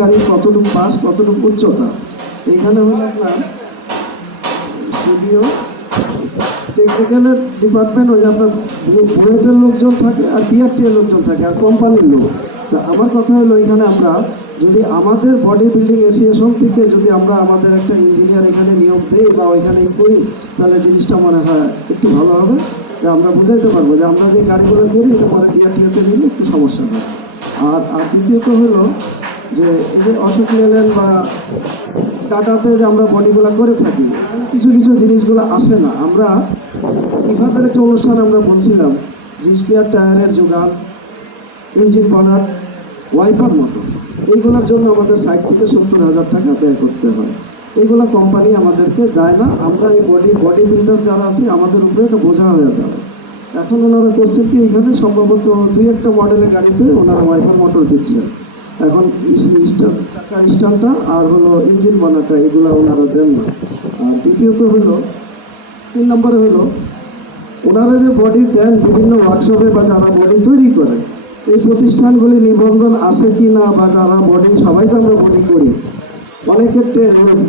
গাড়ি কতটুকু পাস কতটুকু উচ্চতা। এইখানে হলো আপনার সিবিও টেকনিক্যালের ডিপার্টমেন্ট, ওই যে আপনার বুয়েটের লোকজন থাকে আর বিআরটি এর লোকজন থাকে আর কোম্পানির লোক। তা আমার কথা হলো এখানে আমরা যদি আমাদের বডি বিল্ডিং অ্যাসোসিয়েশন থেকে যদি আমরা আমাদের একটা ইঞ্জিনিয়ার এখানে নিয়োগ দিই বা ওইখানে করি, তাহলে জিনিসটা মনে হয় একটু ভালো হবে। যে আমরা বুঝাইতে পারবো যে আমরা যে গাড়িগুলো করি এটা পরে বিআরটিতে নিলে একটু সমস্যা হয়। আর দ্বিতীয়ত হলো যে এই যে অশোক লেল্যান্ড বা টাটাতে যে আমরা বডিগুলো করে থাকি, কিছু কিছু জিনিসগুলো আসে না। আমরা ইফাদের একটা অনুষ্ঠান আমরা বলছিলাম যে স্পেয়ার টায়ারের যোগান, ইঞ্জিন বানার, ওয়াইপার মোটর, এইগুলোর জন্য আমাদের 60 থেকে 70,000 টাকা ব্যয় করতে হয়। এইগুলো কোম্পানি আমাদেরকে দেয় না। আমরা এই বডি বিল্ডার যারা আছি আমাদের উপরে এটা বোঝা হয়ে দাঁড়ায়। এখন ওনারা করছেন কি, এখানে সম্ভবত 2-1টা মডেলের গাড়িতে ওনারা ওয়াইপার মোটর দিচ্ছেন। এখন চাকা স্টানটা আর হলো ইঞ্জিন বানাটা এগুলো ওনারা দেন না। আর দ্বিতীয়ত হলো 3 নম্বরে হলো ওনারা যে বডি দেন বিভিন্ন ওয়ার্কশপে বা যারা বডি তৈরি করে, এই প্রতিষ্ঠানগুলি নিবন্ধন আছে কি না, বা যারা বডি, সবাই তো আমরা বডি করি, অনেকের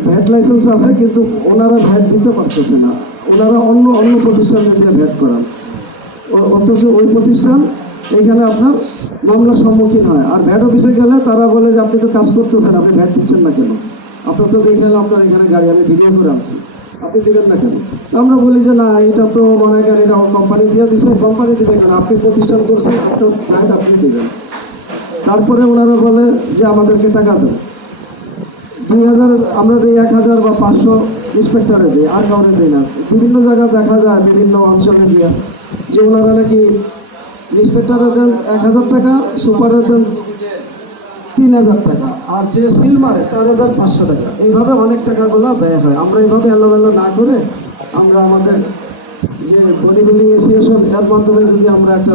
ভ্যাট লাইসেন্স আছে কিন্তু ওনারা ভ্যাট দিতে পারতেছে না। ওনারা অন্য অন্য প্রতিষ্ঠানে দিয়ে ভ্যাট করান, অথচ ওই প্রতিষ্ঠান এইখানে আপনার মামলার সম্মুখীন হয়। আর ভ্যাট অফিসে গেলে তারা বলে যে আপনি তো কাজ করতেছেন, আপনি ভ্যাট দিচ্ছেন না কেন? আপনার তো দেখে আপনার এখানে গাড়ি আমি ভিডিও করে আনছি, আপনি দেবেন না কেন? আমরা বলি যে না, এটা তো মনে করেন এটা কোম্পানি দিয়ে দিচ্ছে, কোম্পানি দেবে কেন? আপনি প্রতিষ্ঠান করছেন, একটা ভ্যাট আপনি দেবেন। তারপরে ওনারা বলে যে আমাদেরকে টাকা দেন, 2000 আমরা দিই, 1000 বা 500 ইন্সপেক্টরে দিই, আর কাউরে দিই না। বিভিন্ন জায়গায় দেখা যায় বিভিন্ন অঞ্চলে গিয়ে যে ওনারা নাকি ইন্সপেক্টরে দেন 1000 টাকা, সুপারে দেন 3000 টাকা, আর যে সিল মারে তার দেন 500 টাকা। এইভাবে অনেক টাকাগুলো ব্যয় হয়। আমরা এইভাবে এলোমেলো না করে আমরা আমাদের যে বডি বিল্ডিং অ্যাসোসিয়েশন এর মাধ্যমে যদি আমরা একটা